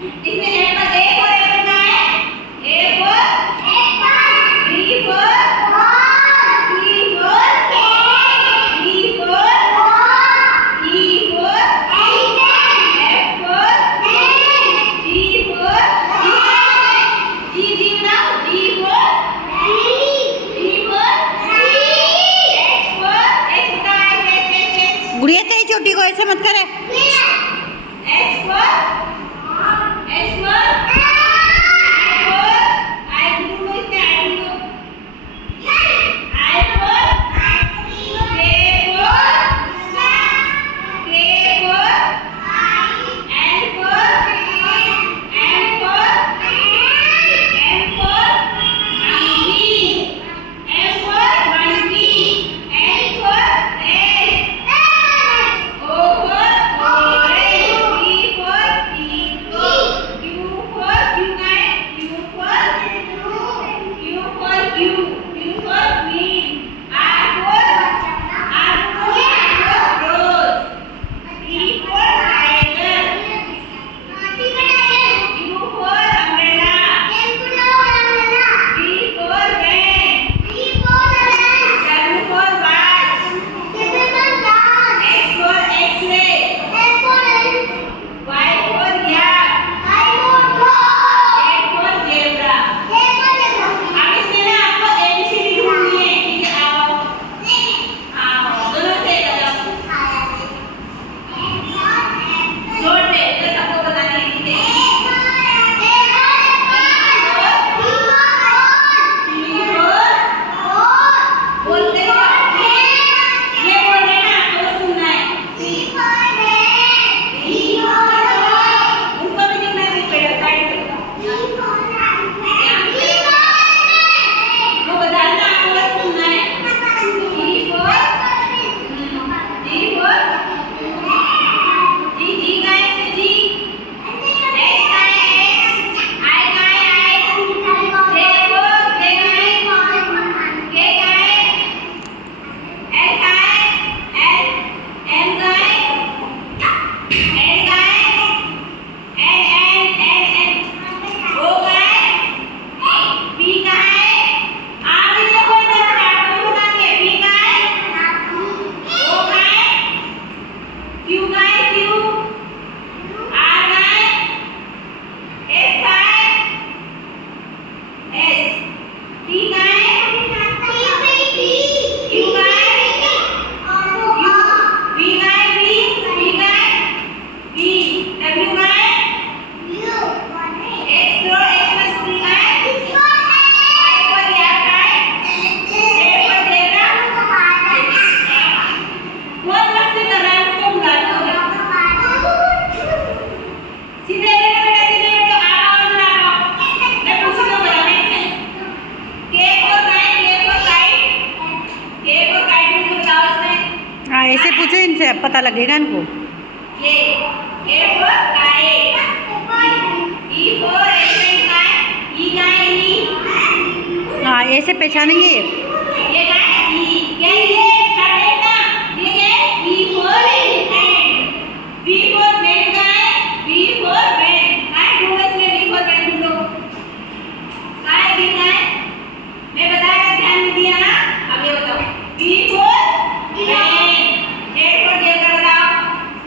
इसमें एप्पल ए for apple का है। A for apple, B for ball, C for cat, D for ball, E for elephant, F for hand, G for G ना G for G for H for H का H. गुड़िया तेरी छोटी को ऐसे मत करे। एच फॉर हाँ ऐसे पूछो, इनसे पता लगेगा इनको। हाँ ऐसे पहचानेंगे।